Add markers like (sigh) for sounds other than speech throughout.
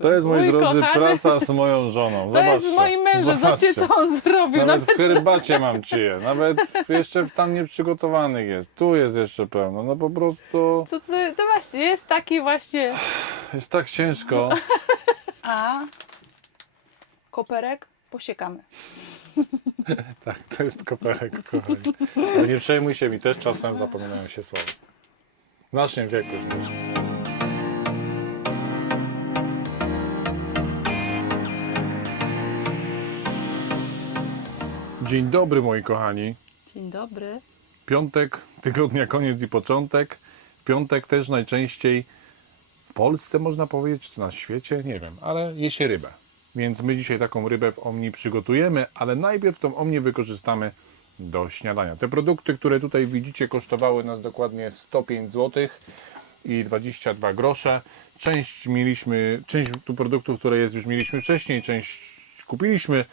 To jest, moi Mój drodzy, kochany. praca z moją żoną. To Zobaczcie. jest moim mężem, Zobaczcie. co on zrobił. Nawet Nawet, w herbacie mam czyje. Nawet jeszcze w tam nieprzygotowanych jest. Tu jest jeszcze pełno. No po prostu co ty, to właśnie jest taki właśnie. jest tak ciężko. A koperek posiekamy. (laughs) Tak, to jest koperek, kochani. Ale nie przejmuj się, mi też czasem zapominają się słowa. W naszym wieku też. Dzień dobry moi kochani. Dzień dobry. Piątek, tygodnia koniec i początek. Piątek też najczęściej w Polsce można powiedzieć, czy na świecie, nie wiem, ale je się rybę. Więc my dzisiaj taką rybę w Omni przygotujemy, ale najpierw tą Omnię wykorzystamy do śniadania. Te produkty, które tutaj widzicie, kosztowały nas dokładnie 105 zł i 22 grosze. Część mieliśmy, część tu produktów, które jest, już mieliśmy wcześniej, część kupiliśmy.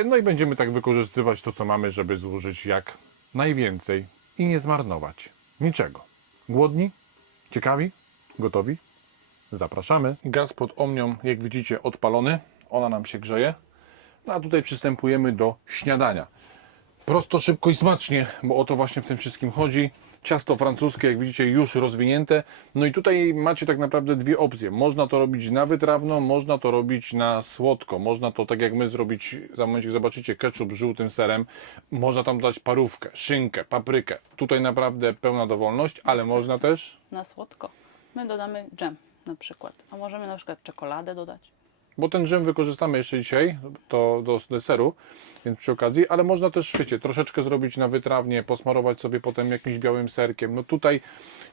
E, No i będziemy tak wykorzystywać to, co mamy, żeby zużyć jak najwięcej i nie zmarnować niczego. Głodni? Ciekawi? Gotowi? Zapraszamy. Gaz pod omnią, jak widzicie, odpalony. Ona nam się grzeje. No a tutaj przystępujemy do śniadania. Prosto, szybko i smacznie, bo o to właśnie w tym wszystkim chodzi. Ciasto francuskie, jak widzicie, już rozwinięte. No i tutaj macie tak naprawdę dwie opcje. Można to robić na wytrawno, można to robić na słodko. Można to tak jak my zrobić, za moment zobaczycie ketchup z żółtym serem. Można tam dać parówkę, szynkę, paprykę. Tutaj naprawdę pełna dowolność, ale można też Na słodko. My dodamy dżem na przykład. A możemy na przykład czekoladę dodać. Bo ten dżem wykorzystamy jeszcze dzisiaj to do deseru, więc przy okazji, ale można też, wiecie, troszeczkę zrobić na wytrawnie, posmarować sobie potem jakimś białym serkiem. No tutaj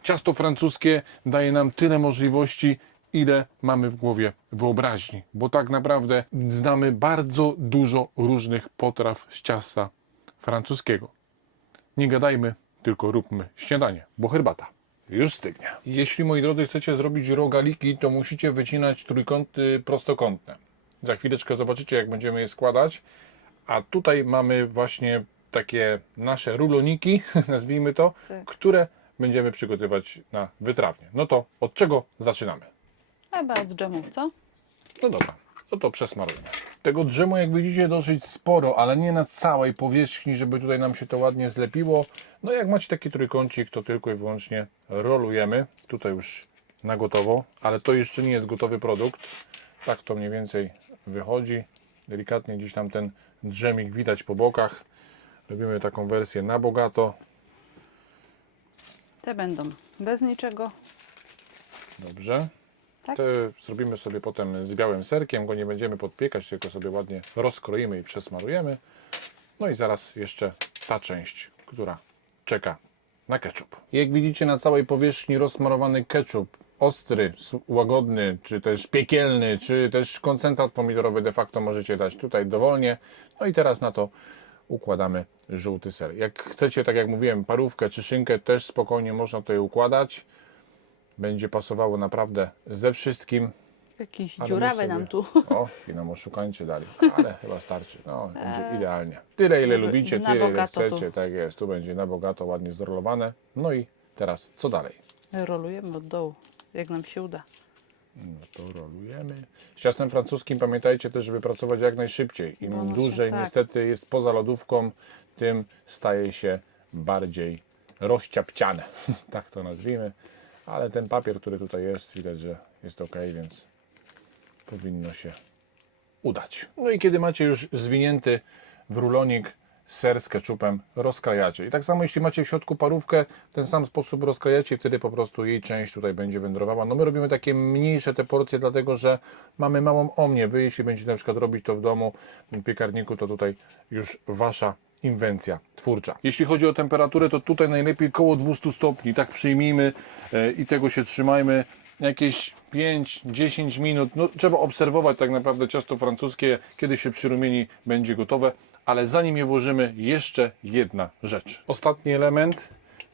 ciasto francuskie daje nam tyle możliwości, ile mamy w głowie wyobraźni, bo tak naprawdę znamy bardzo dużo różnych potraw z ciasta francuskiego. Nie gadajmy, tylko róbmy śniadanie, bo herbata już stygnie. Jeśli, moi drodzy, chcecie zrobić rogaliki, to musicie wycinać trójkąty prostokątne. Za chwileczkę zobaczycie, jak będziemy je składać. A tutaj mamy właśnie takie nasze ruloniki, (laughs) nazwijmy to, Tak. które będziemy przygotowywać na wytrawnie. No to od czego zaczynamy? Chyba od dżemu, co? No dobra, no to przesmarujmy. Tego drzemu, jak widzicie, dosyć sporo, ale nie na całej powierzchni, żeby tutaj nam się to ładnie zlepiło. No jak macie taki trójkącik, to tylko i wyłącznie rolujemy. Tutaj już na gotowo, ale to jeszcze nie jest gotowy produkt. Tak to mniej więcej wychodzi. Delikatnie gdzieś tam ten drzemik widać po bokach. Robimy taką wersję na bogato. Te będą bez niczego. Dobrze. Tak? Te zrobimy sobie potem z białym serkiem, go nie będziemy podpiekać, tylko sobie ładnie rozkroimy i przesmarujemy. No i zaraz jeszcze ta część, która czeka na ketchup. Jak widzicie na całej powierzchni rozsmarowany ketchup, ostry, łagodny, czy też piekielny, czy też koncentrat pomidorowy de facto możecie dać tutaj dowolnie. No i teraz na to układamy żółty ser. Jak chcecie, tak jak mówiłem, parówkę czy szynkę też spokojnie można tutaj układać. Będzie pasowało naprawdę ze wszystkim. Jakieś Ale my dziurawe sobie- nam tu. O, i nam oszukańczy dali, ale (laughs) chyba starczy. No, będzie idealnie. Tyle, ile lubicie, na tyle, ile bogato tu. chcecie. Tak jest, tu będzie na bogato, ładnie zrolowane. No i teraz co dalej? Rolujemy od dołu, jak nam się uda. No to rolujemy. Z ciastem francuskim pamiętajcie też, żeby pracować jak najszybciej. Im no, dłużej tak. niestety jest poza lodówką, tym staje się bardziej rozciapciane. (laughs) tak to nazwijmy. Ale ten papier, który tutaj jest, widać, że jest ok, więc powinno się udać. No i kiedy macie już zwinięty w rulonik ser z ketchupem, rozkrajacie. I tak samo jeśli macie w środku parówkę, w ten sam sposób rozkrajacie, wtedy po prostu jej część tutaj będzie wędrowała. No my robimy takie mniejsze te porcje, dlatego że mamy małą omnię. Wy jeśli będziecie na przykład robić to w domu, w piekarniku, to tutaj już wasza inwencja twórcza. Jeśli chodzi o temperaturę, to tutaj najlepiej koło 200 stopni. Tak przyjmijmy e, i tego się trzymajmy jakieś 5-10 minut. No, trzeba obserwować tak naprawdę ciasto francuskie, kiedy się przyrumieni, będzie gotowe. Ale zanim je włożymy, jeszcze jedna rzecz. Ostatni element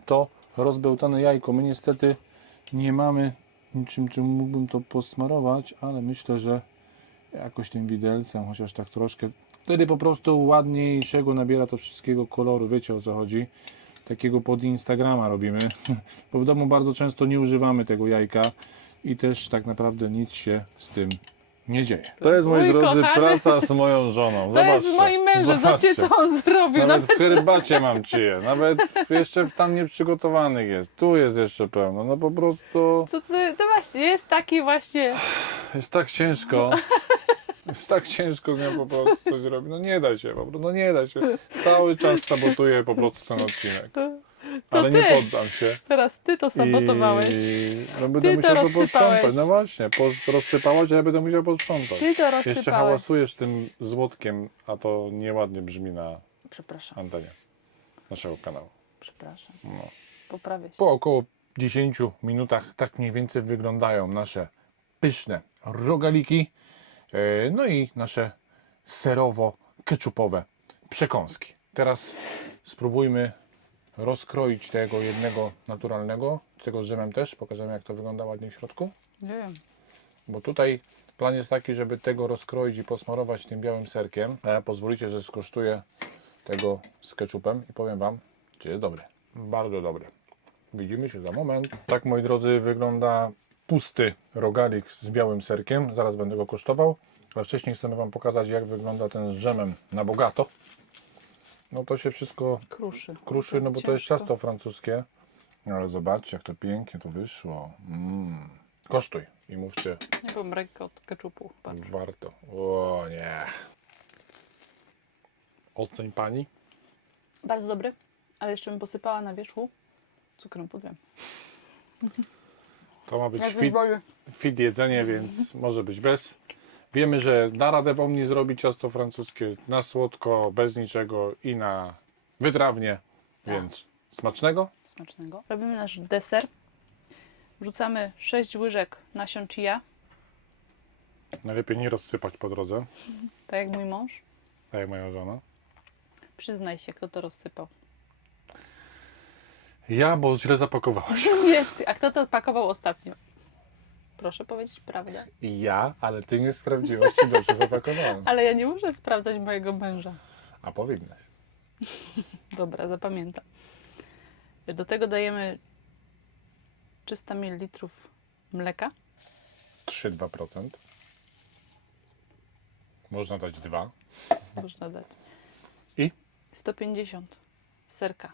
to rozbełtane jajko. My niestety nie mamy niczym, czym mógłbym to posmarować, ale myślę, że jakoś tym widelcem, chociaż tak troszkę. Wtedy po prostu ładniejszego nabiera to wszystkiego koloru. Wiecie o co chodzi takiego pod Instagrama robimy, (laughs) bo w domu bardzo często nie używamy tego jajka i też tak naprawdę nic się z tym nie dzieje. To jest, moi Mój drodzy, kochany. praca z moją żoną. To jest Zobaczcie. moim mężem, zobaczcie co on zrobił. Nawet Nawet w herbacie mam czyje. Nawet jeszcze w tam nieprzygotowanych jest. Tu jest jeszcze pełno. No po prostu co ty, to właśnie jest taki właśnie. jest tak ciężko. (laughs) Jest tak ciężko z nią po prostu coś robić. No nie da się po prostu. No nie da się. Cały czas sabotuję po prostu ten odcinek. To Ale ty. nie poddam się. Teraz ty to sabotowałeś. I no będę Ty to musiał to rozsypałeś. posprzątać. No właśnie, pos- rozsypałaś, a ja będę musiał posprzątać. Ty to Jeszcze rozsypałeś. hałasujesz tym złotkiem, a to nieładnie brzmi na Przepraszam, antenie naszego kanału. przepraszam. No. Poprawię się. Po około 10 minutach tak mniej więcej wyglądają nasze pyszne rogaliki, no i nasze serowo-keczupowe przekąski. Teraz spróbujmy rozkroić tego jednego naturalnego, z tego z dżemem też, pokażemy jak to wygląda ładnie w środku. Nie wiem. Bo tutaj plan jest taki, żeby tego rozkroić i posmarować tym białym serkiem. A ja pozwolicie, że skosztuję tego z ketchupem i powiem Wam, czy jest dobry. Bardzo dobry. Widzimy się za moment. Tak, moi drodzy, wygląda pusty rogalik z białym serkiem. Zaraz będę go kosztował. Ale wcześniej chcemy Wam pokazać, jak wygląda ten z dżemem na bogato. No to się wszystko Kruszy. kruszy, no bo to jest ciasto francuskie. Ale zobaczcie, jak to pięknie to wyszło. Mm. Kosztuj i mówcie, Nie byłem rękę od keczupu. Patrz. Warto. O nie. Oceń pani. Bardzo dobry, ale jeszcze bym posypała na wierzchu cukrem pudrem. To ma być fit, fit jedzenie, więc (laughs) może być bez. Wiemy, że da radę w Omni zrobić ciasto francuskie na słodko, bez niczego i na wytrawnie, Tak. więc smacznego. Smacznego. Robimy nasz deser. Wrzucamy 6 łyżek nasion chia, Najlepiej nie rozsypać po drodze, tak jak mój mąż. tak jak moja żona. Przyznaj się, kto to rozsypał. Ja, bo źle zapakowałaś. (laughs) Nie, ty. A kto to pakował ostatnio? Proszę powiedzieć prawdę. Ja, ale ty nie sprawdziłaś, czy dobrze zapakowałem. Ale ja nie muszę sprawdzać mojego męża. A powinnaś. (laughs) Dobra, zapamiętam. Do tego dajemy 300 ml mleka. 3-2%. Można dać 2. Można dać. I 150 serka.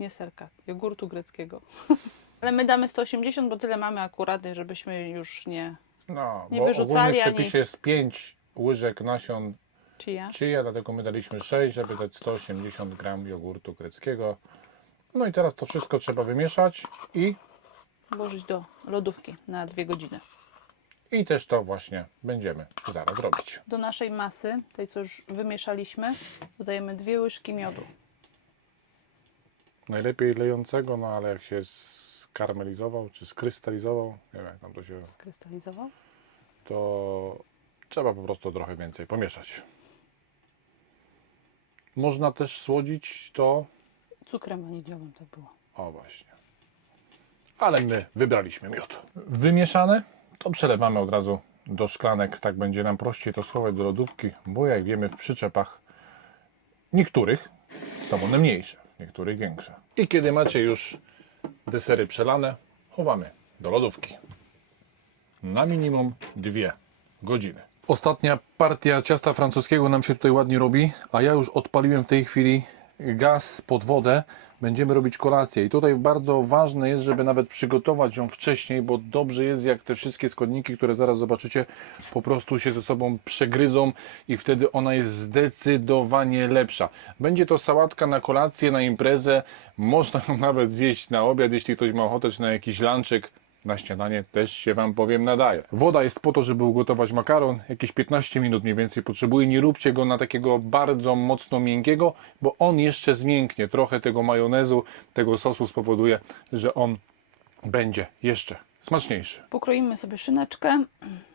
Nie serka, jogurtu greckiego. (laughs) Ale my damy 180, bo tyle mamy akurat, żebyśmy już nie No, Nie bo wyrzucali w ani- przepisie jest 5 łyżek nasion chia. chia, dlatego my daliśmy 6, żeby dać 180 gram jogurtu greckiego. No i teraz to wszystko trzeba wymieszać i, Włożyć do lodówki na dwie godziny. i też to właśnie będziemy zaraz robić. Do naszej masy, tej co już wymieszaliśmy, dodajemy dwie łyżki miodu. Najlepiej lejącego, no ale jak się skarmelizował czy skrystalizował, nie wiem jak tam to się, Skrystalizował. to trzeba po prostu trochę więcej pomieszać. Można też słodzić to Cukrem waniliowym tak było. O właśnie. Ale my wybraliśmy miód. Wymieszane to przelewamy od razu do szklanek. Tak będzie nam prościej to schować do lodówki, bo jak wiemy w przyczepach niektórych są one mniejsze, niektórych większe. I kiedy macie już desery przelane, chowamy do lodówki. Na minimum dwie godziny. Ostatnia partia ciasta francuskiego nam się tutaj ładnie robi, a ja już odpaliłem w tej chwili gaz pod wodę. Będziemy robić kolację i tutaj bardzo ważne jest, żeby nawet przygotować ją wcześniej, bo dobrze jest jak te wszystkie składniki, które zaraz zobaczycie, po prostu się ze sobą przegryzą i wtedy ona jest zdecydowanie lepsza. Będzie to sałatka na kolację, na imprezę, można ją (laughs) nawet zjeść na obiad, jeśli ktoś ma ochotę, czy na jakiś lunchek na śniadanie też się Wam powiem nadaje. Woda jest po to, żeby ugotować makaron. Jakieś 15 minut mniej więcej potrzebuje. Nie róbcie go na takiego bardzo mocno miękkiego, bo on jeszcze zmięknie. Trochę tego majonezu, tego sosu spowoduje, że on będzie jeszcze smaczniejszy. Pokroimy sobie szyneczkę,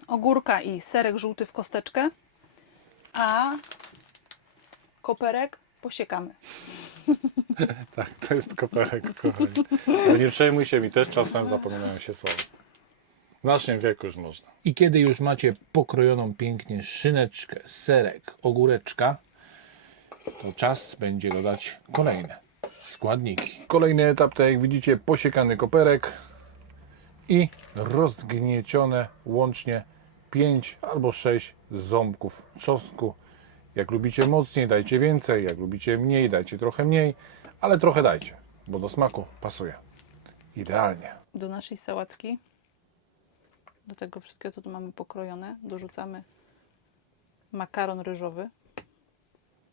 ogórka i serek żółty w kosteczkę, a koperek posiekamy. (laughs) Tak, to jest koperek, kochani. Ale nie przejmuj się, mi też czasem zapominają się słowa. W naszym wieku już można. I kiedy już macie pokrojoną pięknie szyneczkę, serek, ogóreczka, to czas będzie dodać kolejne składniki. Kolejny etap, tak jak widzicie, posiekany koperek i rozgniecione łącznie 5 albo 6 ząbków czosnku. Jak lubicie mocniej, dajcie więcej. Jak lubicie mniej, dajcie trochę mniej, ale trochę dajcie, bo do smaku pasuje. Idealnie. Do naszej sałatki, do tego wszystkiego, co tu mamy pokrojone, dorzucamy makaron ryżowy.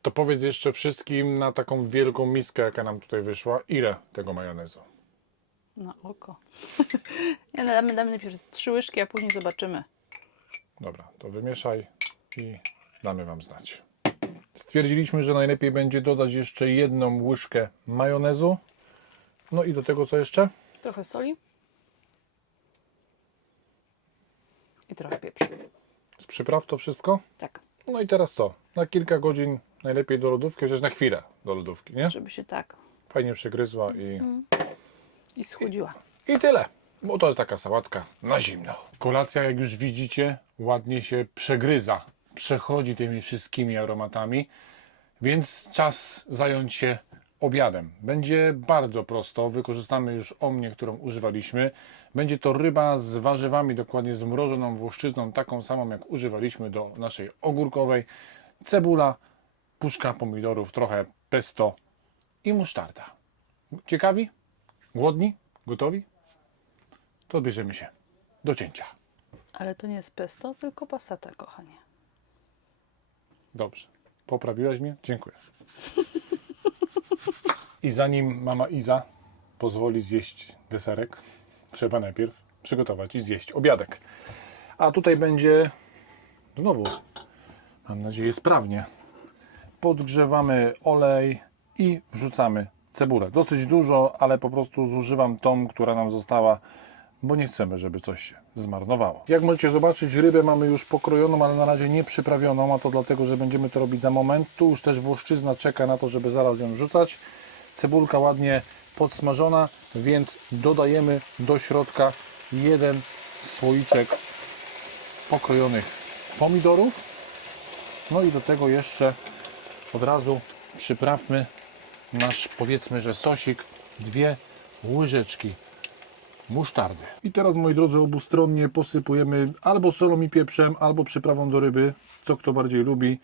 To powiedz jeszcze wszystkim na taką wielką miskę, jaka nam tutaj wyszła, ile tego majonezu? Na oko. (laughs) Nie, no, damy, damy najpierw trzy łyżki, a później zobaczymy. Dobra, to wymieszaj i damy Wam znać. Stwierdziliśmy, że najlepiej będzie dodać jeszcze jedną łyżkę majonezu. No i do tego co jeszcze? Trochę soli. I trochę pieprzu. Z przypraw to wszystko? Tak, No i teraz co? Na kilka godzin najlepiej do lodówki, chociaż na chwilę do lodówki, nie? żeby się tak Fajnie przegryzła i, i schudziła. i tyle. Bo to jest taka sałatka na zimno. Kolacja, jak już widzicie, ładnie się przegryza. Przechodzi tymi wszystkimi aromatami, więc czas zająć się obiadem. Będzie bardzo prosto. Wykorzystamy już omnię, którą używaliśmy. Będzie to ryba z warzywami, dokładnie zmrożoną włoszczyzną, taką samą jak używaliśmy do naszej ogórkowej. Cebula, puszka pomidorów, trochę pesto i musztarda. Ciekawi? Głodni? Gotowi? To bierzemy się do cięcia. Ale to nie jest pesto, tylko pasata, kochanie. Dobrze. Poprawiłaś mnie? Dziękuję. I zanim mama Iza pozwoli zjeść deserek, trzeba najpierw przygotować i zjeść obiadek. A tutaj będzie znowu, mam nadzieję, sprawnie. Podgrzewamy olej i wrzucamy cebulę. Dosyć dużo, ale po prostu zużywam tą, która nam została, bo nie chcemy, żeby coś się zmarnowało. Jak możecie zobaczyć, rybę mamy już pokrojoną, ale na razie nie przyprawioną, a to dlatego, że będziemy to robić za moment. Tu już też włoszczyzna czeka na to, żeby zaraz ją wrzucać. Cebulka ładnie podsmażona, więc dodajemy do środka jeden słoiczek pokrojonych pomidorów. No i do tego jeszcze od razu przyprawmy nasz, powiedzmy, że sosik, dwie łyżeczki musztardy. I teraz, moi drodzy, obustronnie posypujemy albo solą i pieprzem, albo przyprawą do ryby, co kto bardziej lubi,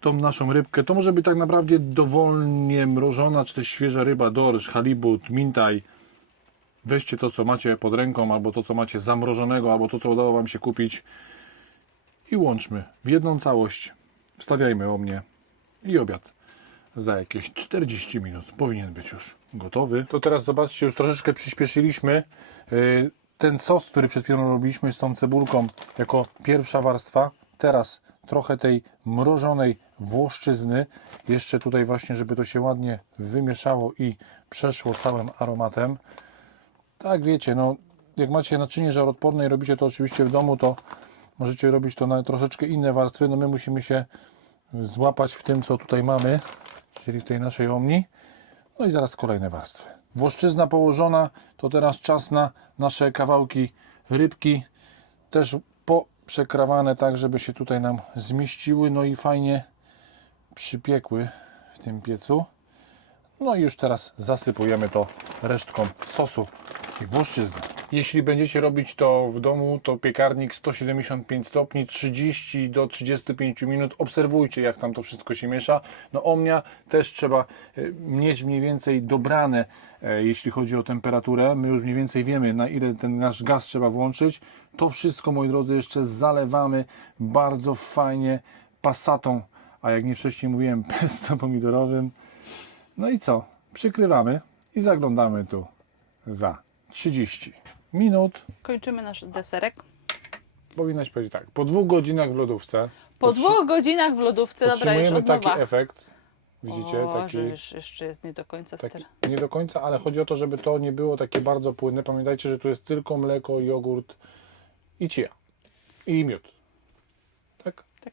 tą naszą rybkę. To może być tak naprawdę dowolnie mrożona, czy też świeża ryba, dorsz, halibut, mintaj. Weźcie to, co macie pod ręką, albo to, co macie zamrożonego, albo to, co udało Wam się kupić i łączmy w jedną całość. Wstawiajmy o mnie i obiad za jakieś 40 minut powinien być już gotowy. To teraz zobaczcie, już troszeczkę przyspieszyliśmy. Yy, Ten sos, który przed chwilą robiliśmy z tą cebulką jako pierwsza warstwa. Teraz trochę tej mrożonej włoszczyzny. Jeszcze tutaj właśnie, żeby to się ładnie wymieszało i przeszło całym aromatem. Tak wiecie, no jak macie naczynie żaroodporne i robicie to oczywiście w domu, to możecie robić to na troszeczkę inne warstwy. No my musimy się złapać w tym, co tutaj mamy, czyli w tej naszej omni. No i zaraz kolejne warstwy. Włoszczyzna położona, to teraz czas na nasze kawałki rybki, też poprzekrawane tak, żeby się tutaj nam zmieściły, no i fajnie przypiekły w tym piecu. No i już teraz zasypujemy to resztką sosu i włoszczyzny. Jeśli będziecie robić to w domu, to piekarnik 175 stopni, 30 do 35 minut. Obserwujcie, jak tam to wszystko się miesza. No omnia też trzeba e, mieć mniej więcej dobrane, e, jeśli chodzi o temperaturę. My już mniej więcej wiemy, na ile ten nasz gaz trzeba włączyć. To wszystko, moi drodzy, jeszcze zalewamy bardzo fajnie pasatą, a jak nie wcześniej mówiłem, (laughs) pesto pomidorowym. No i co? Przykrywamy i zaglądamy tu za 30 minut. Kończymy nasz deserek. Powinnaś powiedzieć tak, po dwóch godzinach w lodówce Po dwóch godzinach w lodówce, dobra, już otrzymujemy od taki nowa. efekt. Widzicie, o, taki, że już jeszcze jest nie do końca taki ster. nie do końca, ale chodzi o to, żeby to nie było takie bardzo płynne. Pamiętajcie, że tu jest tylko mleko, jogurt i chia. I miód. Tak? Tak.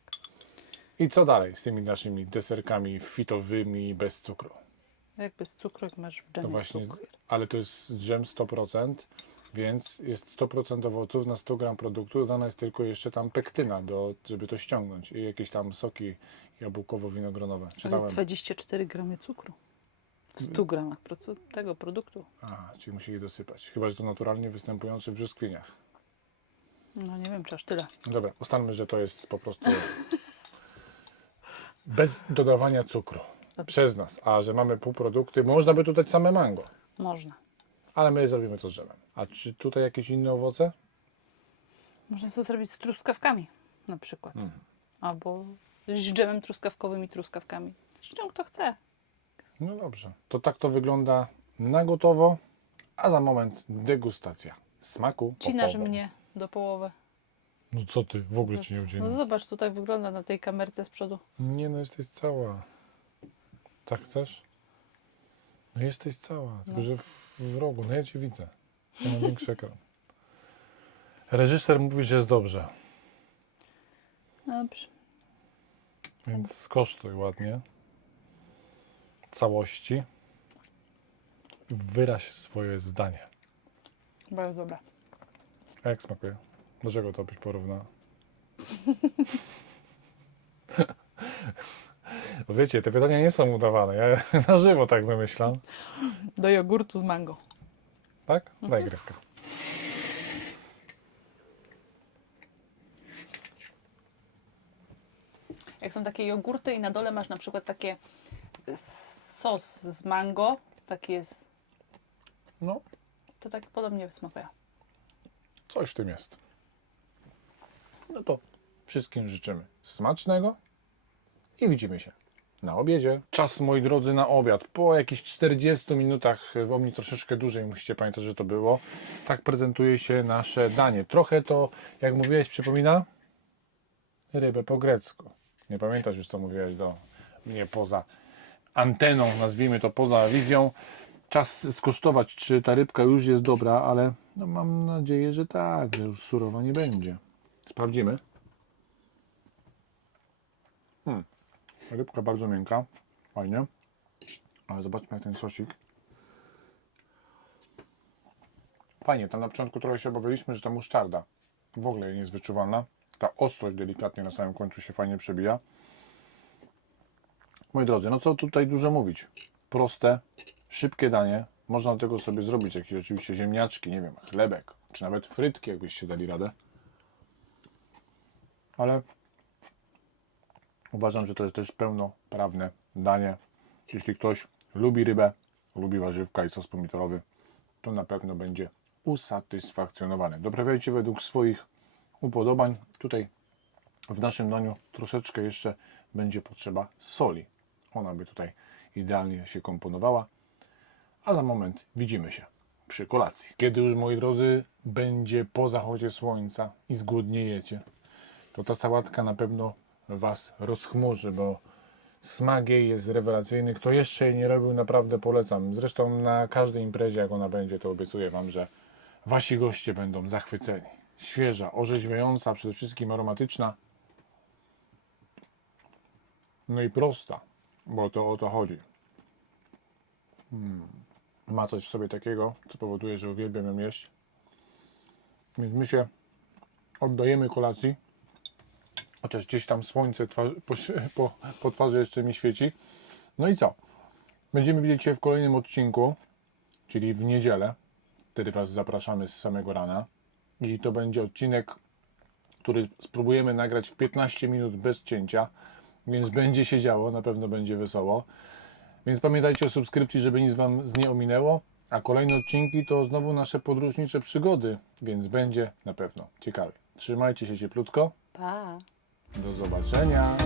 I co dalej z tymi naszymi deserkami fitowymi bez cukru? Jak bez cukru, jak masz w No dżemie właśnie, cukier. ale to jest dżem 100%, więc jest 100% owoców na 100 gram produktu. Dodana jest tylko jeszcze tam pektyna, do, żeby to ściągnąć i jakieś tam soki jabłkowo-winogronowe. Ale Czytałem. jest 24 gramy cukru. W 100 gramach tego produktu. A, czyli musieli dosypać. Chyba, że to naturalnie występujące w brzoskwiniach. No nie wiem, czy aż tyle. Dobra, ustalmy, że to jest po prostu (laughs) bez dodawania cukru Dobrze. przez nas, a że mamy półprodukty, można by tutaj same mango, Można. Ale my zrobimy to z drzewem. A czy tutaj jakieś inne owoce? Można to zrobić z truskawkami na przykład. Mhm. Albo z dżemem truskawkowym i truskawkami. Zresztą kto chce. No dobrze. To tak to wygląda na gotowo, a za moment degustacja smaku. Cinasz mnie do połowy. No co ty, w ogóle ci nie No udzielę. zobacz, tutaj wygląda na tej kamerce z przodu. Nie no, jesteś cała. Tak chcesz? No jesteś cała, tylko No. że w, w rogu, no ja cię widzę. Ja mam większy ekran. Reżyser mówi, że jest dobrze, Dobrze. więc skosztuj ładnie całości. i Wyraź swoje zdanie. Bardzo dobra. A jak smakuje? Do czego to byś porównała? (laughs) Bo wiecie, te pytania nie są udawane. Ja (laughs) na żywo tak wymyślam. Do jogurtu z mango. Tak? Daj gryzka. Jak są takie jogurty i na dole masz na przykład takie sos z mango, taki jest, No, to tak podobnie smakuje. coś w tym jest. No to wszystkim życzymy smacznego i widzimy się na obiedzie. Czas, moi drodzy, na obiad. Po jakichś 40 minutach, w mnie troszeczkę dłużej, musicie pamiętać, że to było. Tak prezentuje się nasze danie. Trochę to, jak mówiłeś, przypomina rybę po grecku. Nie pamiętasz już, co mówiłeś do mnie poza anteną, nazwijmy to poza wizją. Czas skosztować, czy ta rybka już jest dobra, ale no mam nadzieję, że tak, że już surowa nie będzie. Sprawdzimy. Hmm. Rybka bardzo miękka, fajnie. Ale zobaczmy jak ten sosik. Fajnie, tam na początku trochę się obawialiśmy, że ta musztarda w ogóle nie jest wyczuwalna. Ta ostrość delikatnie na samym końcu się fajnie przebija. Moi drodzy, no co tutaj dużo mówić. Proste, szybkie danie. Można do tego sobie zrobić jakieś oczywiście ziemniaczki, nie wiem, chlebek, czy nawet frytki, jakbyście dali radę. Ale uważam, że to jest też pełnoprawne danie. Jeśli ktoś lubi rybę, lubi warzywka i sos pomidorowy, to na pewno będzie usatysfakcjonowany. Doprawiajcie według swoich upodobań. Tutaj w naszym daniu troszeczkę jeszcze będzie potrzeba soli. Ona by tutaj idealnie się komponowała. A za moment widzimy się przy kolacji. Kiedy już, moi drodzy, będzie po zachodzie słońca i zgłodniejecie, to ta sałatka na pewno Was rozchmurzy, bo smak jej jest rewelacyjny. Kto jeszcze jej nie robił, naprawdę polecam. Zresztą na każdej imprezie, jak ona będzie, to obiecuję Wam, że Wasi goście będą zachwyceni. Świeża, orzeźwiająca, przede wszystkim aromatyczna. No i prosta, bo to o to chodzi. Mm. Ma coś w sobie takiego, co powoduje, że uwielbiam ją jeść. Więc my się oddajemy kolacji. Chociaż gdzieś tam słońce twarzy, po, (laughs) po, po twarzy jeszcze mi świeci. No i co? Będziemy widzieć się w kolejnym odcinku, czyli w niedzielę. Wtedy Was zapraszamy z samego rana. I to będzie odcinek, który spróbujemy nagrać w 15 minut bez cięcia. Więc będzie się działo, na pewno będzie wesoło. Więc pamiętajcie o subskrypcji, żeby nic Wam z nie ominęło. A kolejne odcinki to znowu nasze podróżnicze przygody, więc będzie na pewno ciekawie. Trzymajcie się cieplutko. Pa! Do zobaczenia.